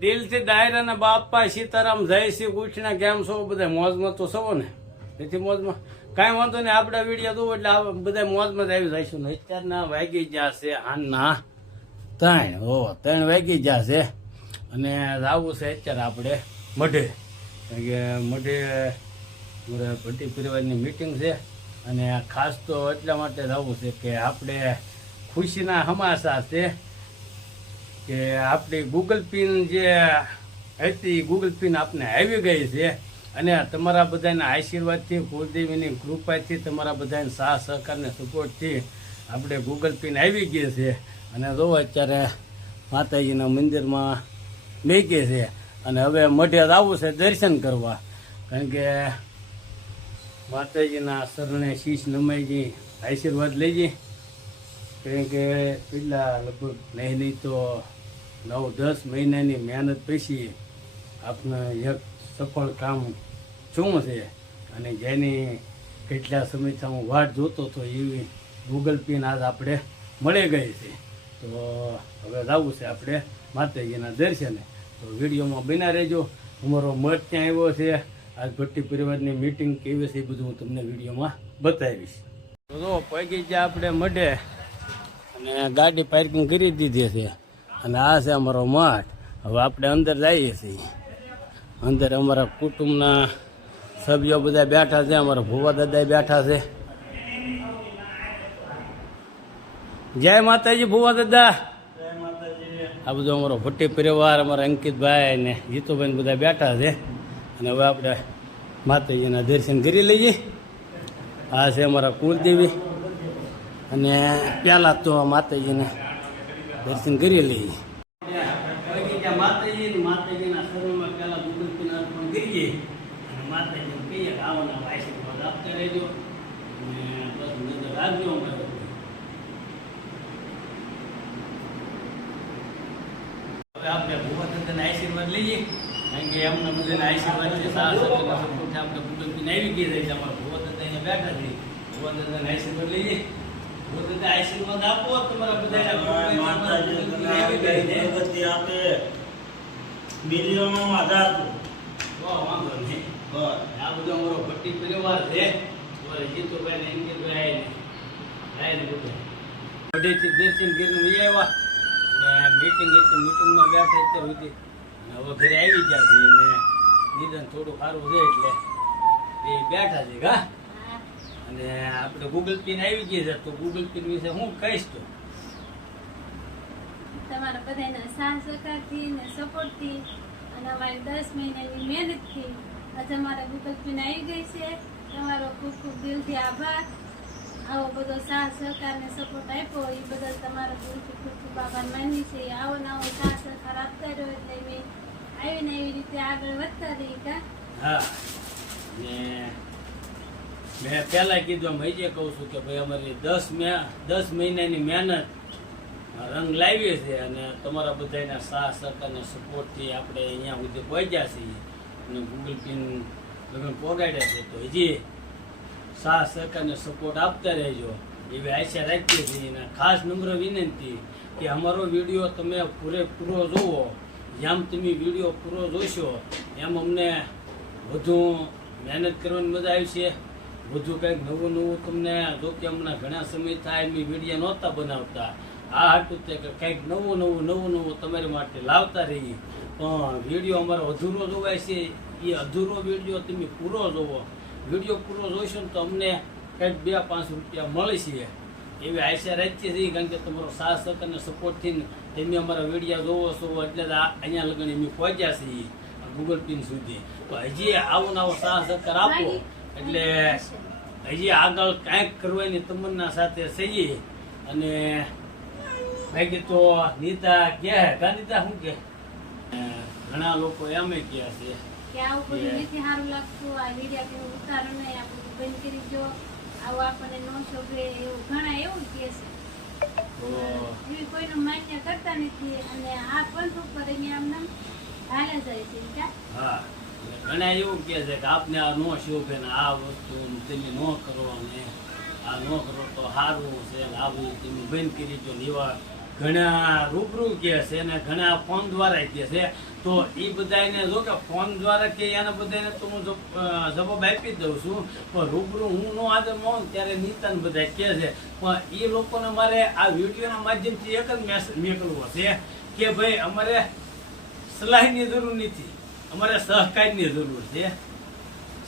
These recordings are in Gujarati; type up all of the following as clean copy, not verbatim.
દિલથી ડાયરાના બાપા સીતારામ જય શ્રી કૃષ્ણ. કેમ છો બધા? મોજમાં તો છો ને? તેથી મોજમાં કાંઈ વાંધો નહીં. આપણા વિડીયો જોવો એટલે બધા મોજમાં જ આવી જઈશું ને. અત્યારના વાગી જશે હાનના 3 વાગી જશે અને જવું છે અત્યારે આપણે મઢે. કારણ કે મઢે મારે ભટ્ટી પરિવારની મિટિંગ છે અને ખાસ તો એટલા માટે જવું છે કે આપણે ખુશીના સમાચાર છે કે આપણી ગૂગલ પિન જે હતી ગૂગલ પિન આપણે આવી ગઈ છે અને તમારા બધાના આશીર્વાદથી કુલદેવીની કૃપાથી તમારા બધાના સાથ સહકારને સપોર્ટથી આપણે ગૂગલ પિન આવી ગઈ છે અને જો અત્યારે માતાજીના મંદિરમાં મેકી છે અને હવે મઢે આવવું છે દર્શન કરવા. કારણ કે માતાજીના શરણે શીશ નમાઈજી આશીર્વાદ લેજે. કારણ કે પેલા લગભગ નહીં તો 9-10 મહિનાની મહેનત પછી આપણે એક સફળ કામ શું છે અને જેની કેટલા સમયથી હું વાટ જોતો હતો એવી ગૂગલ પિન આજ આપણે મળી ગઈ છે. તો હવે જવું છે આપણે માતાજીના દર્શને. તો વિડીયોમાં બના રહેજો. અમારો મઠ ત્યાં આવ્યો છે. આજ ભટ્ટી પરિવારની મિટિંગ કેવી છે એ બધું હું તમને વિડીયોમાં બતાવીશ. તો જો પગી જ્યાં આપણે મઢે અને ગાડી પાર્કિંગ કરી દીધી છે અને આ છે અમારો મઠ. હવે આપણે અંદર જઈએ છીએ. અંદર અમારા કુટુંબના સભ્યો બધા બેઠા છે. અમારા ભુવા દાદા બેઠા છે. જય માતાજી ભુવા દાદા. આ બધો અમારો ભટ્ટી પરિવાર, અમારા અંકિતભાઈ ને જીતુભાઈ બધા બેઠા છે અને હવે આપણે માતાજીના દર્શન કરી લઈએ. આ છે અમારા કુલદેવી અને પહેલાં તો માતાજીના દર્શન કરી લઈએ. માતાજીના શરૂમાં પહેલાં ગૂગલ પિન અર્પણ કરીએ અને માતાજીને કહીએ કે આવવાના આશીર્વાદ આપતા રહેજો અને બસ નજર રાખજો. હવે આપણે ભૂવા દાદાના આશીર્વાદ લઈએ. કારણ કે એમના બધાના આશીર્વાદ છે. સારા સપોર્ટથી આપણે ગૂગલ પિન આવી ગઈ છે. અમારા ભૂવા દાદા અહીંયા બેઠા છે. ભૂવા દાદાના આશીર્વાદ લઈએ. ભૂવા દાદા આશીર્વાદ આપો તમારા બધા આપે મિલિયનો આધાર વાંધો નહીં. આ બધો અમારો ભટ્ટી પરિવાર છે. જીતુભાઈ ને અંકિતભાઈ ને બધું મઢેથી દર્શન કરીને આવ્યા અને મીટિંગમાં બેઠા અત્યાર સુધી હવે ઘરે આવી ગયા છે અને નિદાન થોડું સારું છે એટલે એ બેઠા છે હા. અને આપણે ગૂગલ પિન આવી ગઈ છે. તો ગૂગલ પિન વિશે હું કહીશ તો તમારા બધાના સાથ સહકારથી અને સપોર્ટથી અને અમારી 10 મહિનાની મહેનતથી આજે અમારા ગૂગલ પિન આવી ગઈ છે. તમારો ખૂબ ખૂબ દિલથી આભાર. આવો બધો સાથ સહકાર ને સપોર્ટ આપ્યો એ બદલ તમારો દિલથી ખૂબ ખૂબ આભાર માની છે. આવો નવો સાથ સહકાર આપતા રહ્યો એટલે મેં આવીને એવી રીતે આગળ વધતા રહી કા. હા ને મેં પહેલાં કીધું એમ હજી કહું છું કે ભાઈ અમારી 10 મહિનાની મહેનત રંગ લાવીએ છીએ અને તમારા બધાના સાથ સહકારના સપોર્ટથી આપણે અહીંયા સુધી પહોંચ્યા છીએ અને ગૂગલ પિન લગ્ન પહોંચાડ્યા છે. તો હજી સાથ સહકારને સપોર્ટ આપતા રહેજો એવી આશા રાખીએ છીએ. અને ખાસ નમ્ર વિનંતી કે અમારો વિડીયો તમે પૂરેપૂરો જુઓ. જેમ તમે વિડીયો પૂરો જોશો એમ અમને વધુ મહેનત કરવાની મજા આવશે. વધુ કંઈક નવું તમને જો કે હમણાં ઘણા સમય થાય એમ વિડીયો નહોતા બનાવતા. આ હાટું તે કે કંઈક નવું તમારી માટે લાવતા રહીએ. પણ વિડીયો અમારો અધૂરો જોવાય છે. એ અધૂરો વિડીયો તમે પૂરો જોવો. વિડીયો પૂરો જોઈશો ને તો અમને કંઈક 2-5 રૂપિયા મળશે એવી આશા રાખીએ છીએ. કારણ કે તમારો સાથ સહકારને સપોર્ટથી તમે અમારા વિડીયો જોવો છો એટલે અહીંયા લગન એમ પહોંચ્યા છીએ ગૂગલ પિન સુધી. તો હજી આવો નવો સાથ સહકાર આપો એટલે હજી આગળ કાંઈક કરવાની તમન્ના સાથે છીએ. અને બાકી તો નીતા ક્યાં ગાંધીતા શું કે ઘણા લોકો એમ કહ્યા છે કે આવું બધું નથી સારું લાગતું. આ વિડીયો કે ઉતારો નહીં આપણે બંધ કરી જો આવું આપણને ન શોભે એવું ઘણા એવું કહે છે. એવી કોઈનું માન્ય કરતા નથી અને આ પંથ ઉપર અહીંયા આમ નામ હાલે જાય છે. હા ઘણા એવું કહે છે કે આપને આ નો શોભે ને આ વસ્તુ તમે ન કરો અને આ ન કરો તો સારું છે. આ બધું તમે બંધ કરી દો ને એવા ઘણા રૂબરૂ કહે છે અને ઘણા ફોન દ્વારા કહે છે. તો એ બધાને જો કે ફોન દ્વારા કે એને બધાને તો હું જવાબ આપી જ દઉં છું, પણ રૂબરૂ હું નો હાજર હોઉં ત્યારે નીતાને બધા કહે છે. પણ એ લોકોને મારે આ વિડીયોના માધ્યમથી એક જ મેસેજ મોકલવો છે કે ભાઈ અમારે સલાહની જરૂર નથી, અમારે સહકારની જરૂર છે.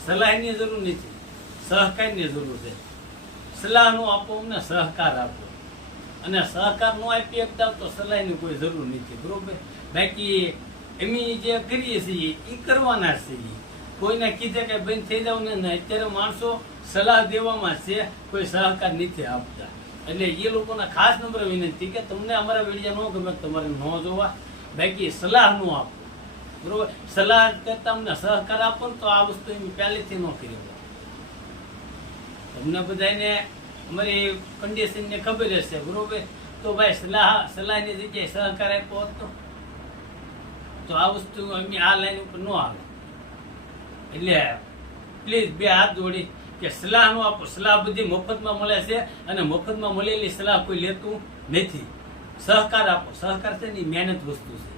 સલાહની જરૂર નથી, સહકારની જરૂર છે. સલાહ નો આપો, અમને સહકાર આપો. અને સહકાર નો આપી શકતા તો સલાહની કોઈ જરૂર નથી, બરોબર. બાકી એમ જે કરીએ છીએ એ કરવાના જ છીએ. કોઈને કીધે કે બંધ થઈ જાવ ને, અત્યારે માણસો સલાહ દેવામાં છે, કોઈ સહકાર નથી આપતા. એટલે એ લોકોના ખાસ નંબર વિનંતી કે તમને અમારા વિડીયો ન ગમે તમારે ન જોવા, બાકી સલાહ નો આપો, બરોબર. સલાહ કરતા અમને સહકાર આપો ને તો આ વસ્તુ એમ પહેલેથી ન કરી હોય. તમને બધાને અમારી કન્ડિશનને ખબર હશે, બરોબર. તો ભાઈ સલાહની જગ્યાએ સહકાર આપ્યો હોત તો આ વસ્તુ અમે આ લાઈન ઉપર ન આવે. એટલે પ્લીઝ બે હાથ જોડી કે સલાહ નો આપો. સલાહ બધી મફતમાં મળે છે અને મફતમાં મળેલી સલાહ કોઈ લેતું નથી. સહકાર આપો. સહકાર છે ને મહેનત વસ્તુ છે.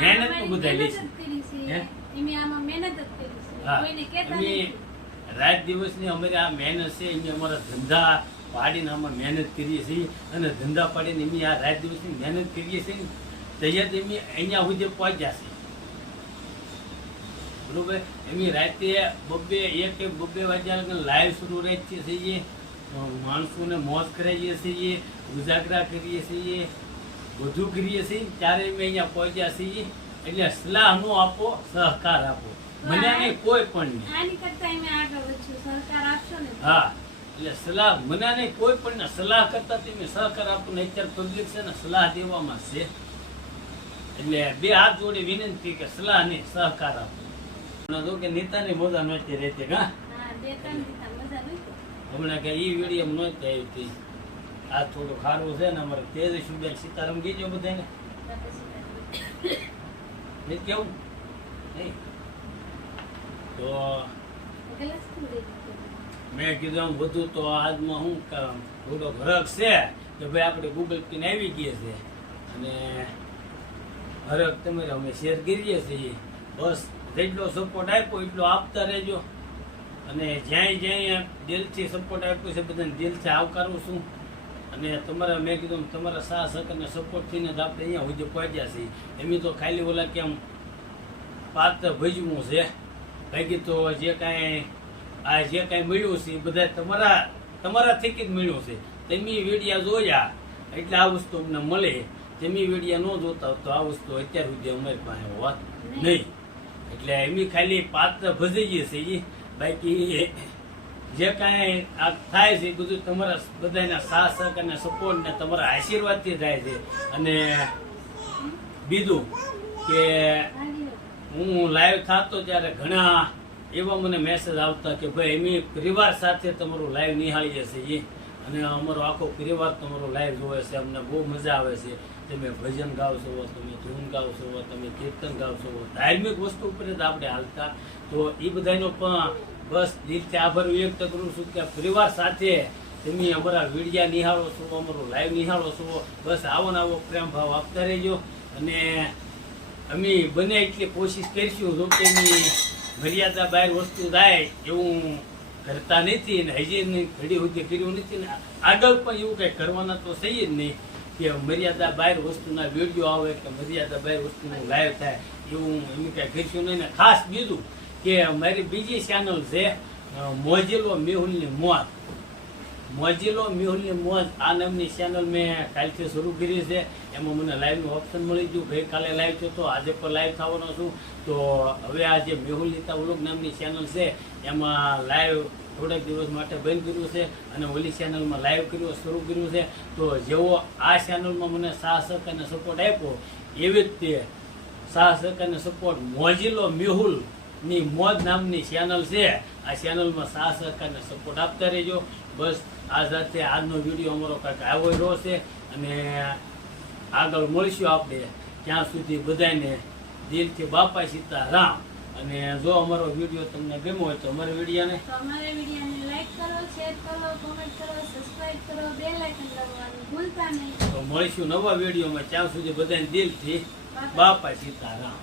મહેનત તો બધા લે છે. રાત દિવસની અમારી આ મહેનત છે. અમે અમારા ધંધા પાડીને આમાં મહેનત કરીએ છીએ અને ધંધા પાડીને અમે આ રાત દિવસની મહેનત કરીએ છીએ. તૈયાર અમે અહીંયા સુધી પહોંચ્યા છે, બરોબર. એમ રાતે બબ્બે વાગ્યા લાઈવ શરૂ રાખીએ છીએ, માણસોને મોજ કરાવીએ છીએ, ઉજાગરા કરીએ છીએ, બધું કરીએ છીએ. ત્યારે અમે અહીંયા પહોંચ્યા છીએ. એટલે સલાહ નો આપો, સહકાર આપો. મને નહીં, કોઈ પણ નહીં. હા, એટલે સલાહ મને નહીં, કોઈ પણ સલાહ કરતા તમે સહકાર આપો ને. અત્યારે પબ્લિક છે ને સલાહ દેવામાં છે. એટલે બે હાથ જોડી વિનંતી કે સલાહ નહીં, સહકાર આપો. જો કે નેતાની મજા નહોતી રહેતી. હમણાં કે ઈ વિડીયો નહોતી આવી હતી. આ થોડું ખારું છે ને અમારે તેજસ્વીબેન સીતારામ કીજો બધાને કેવું નહીં. તો મેં કીધું આમ બધું તો આજમાં હું થોડો હરખ છે કે ભાઈ આપણે ગૂગલ પે ને આવી ગયા છે અને હરખ તમારે અમે શેર કરીએ છીએ. બસ જેટલો સપોર્ટ આપ્યો એટલો આપતા રહેજો. અને જ્યાંય દિલથી સપોર્ટ આપ્યો છે બધાને દિલથી આવકારું છું. અને તમારા મેં કીધું તમારા સાહસ અને સપોર્ટથી જ આપણે અહીંયા સુધી પહોંચ્યા છીએ. એમ તો ખાલી ઓલા કેમ પાત્ર ભજવું છે. બાકી તો જે કાંઈ મળ્યું છે એ બધા તમારાથી જ મળ્યું છે. તમે વિડીયા જોયા એટલે આ વસ્તુ અમને મળે. તમે વિડીયા ન જોતા તો આ વસ્તુ અત્યાર સુધી અમારી પાસે હોત નહીં. એટલે એમ ખાલી પાત્ર ભજવીએ છીએ. બાકી જે કાંઈ આ થાય છે એ બધું તમારા બધાના સાથ અને સપોર્ટ ને તમારા આશીર્વાદથી થાય છે. અને બીજું કે હું લાઈવ થતો ત્યારે ઘણા એવા મને મેસેજ આવતા કે ભાઈ એમ પરિવાર સાથે તમારું લાઈવ નિહાળીએ છીએ અને અમારો આખો પરિવાર તમારો લાઈવ જોવે છે. અમને બહુ મજા આવે છે. તમે ભજન ગાવ છો, તમે ધૂન ગાવ છો, તમે કીર્તન ગાવ છો, ધાર્મિક વસ્તુ ઉપર જ આપણે હાલતા. તો એ બધાનો પણ બસ દિલથી આભાર વ્યક્ત કરું છું કે પરિવાર સાથે તમે અમારા વિડીયા નિહાળો છો, અમારું લાઈવ નિહાળો છો. બસ આવો ને આવો પ્રેમ ભાવ આપતા રહેજો. અને અમે બને એટલી કોશિશ કરીશું. જો કે મર્યાદા બહાર વસ્તુ થાય એવું કરતા નથી અને હજી ઘડી સુધી કર્યું નથી ને આગળ પણ એવું કંઈ કરવાના તો થઈ જ નહીં કે મર્યાદા બહાર વસ્તુના વિડીયો આવે કે મર્યાદા બહાર વસ્તુનું લાઈવ થાય એવું એમ કાંઈ કરીશું નહીં. ને ખાસ બીજું કે મારી બીજી ચેનલ છે મોજીલો મેહુલની મોજ. મોજીલો મેહુલની મોજ આ નામની ચેનલ મેં કાલથી શરૂ કરી છે. એમાં મને લાઈવનું ઓપ્શન મળી ગયું. ગઈકાલે લાઈવ થયો તો આજે પણ લાઈવ થવાનો છું. તો હવે આ જે મેહુલ નીતા વ્લોગ નામની ચેનલ છે એમાં લાઈવ થોડાક દિવસ માટે બંધ કર્યું છે અને ઓલી ચેનલમાં લાઈવ શરૂ કર્યું છે. તો જેવો આ ચેનલમાં મને સાહસક અને સપોર્ટ આપ્યો એવી જ તે સાહસક અને સપોર્ટ મોજીલો મેહુલ ની મોજ નામની ચેનલ છે. આ ચેનલમાં સાહસક અને સપોર્ટ આપતા રહેજો. બસ આ સાથે આજનો વિડીયો અમારો કાંઈક આવ્યો રહ્યો છે અને આગળ મળીશું આપણે. ત્યાં સુધી બધાને દિલથી બાપા સીતારામ. અને જો અમારો વિડીયો તમને ગમ્યો હોય તો અમારા વિડીયોને તો અમારા વિડીયોને લાઈક કરો, શેર કરો, કોમેન્ટ કરો, સબસ્ક્રાઇબ કરો, બેલ આઇકન દબાવવાનું ભૂલતા નહીં. તો મળીશું નવા વિડીયોમાં. ત્યાં સુધી બધાને દિલથી બાપા સીતારામ.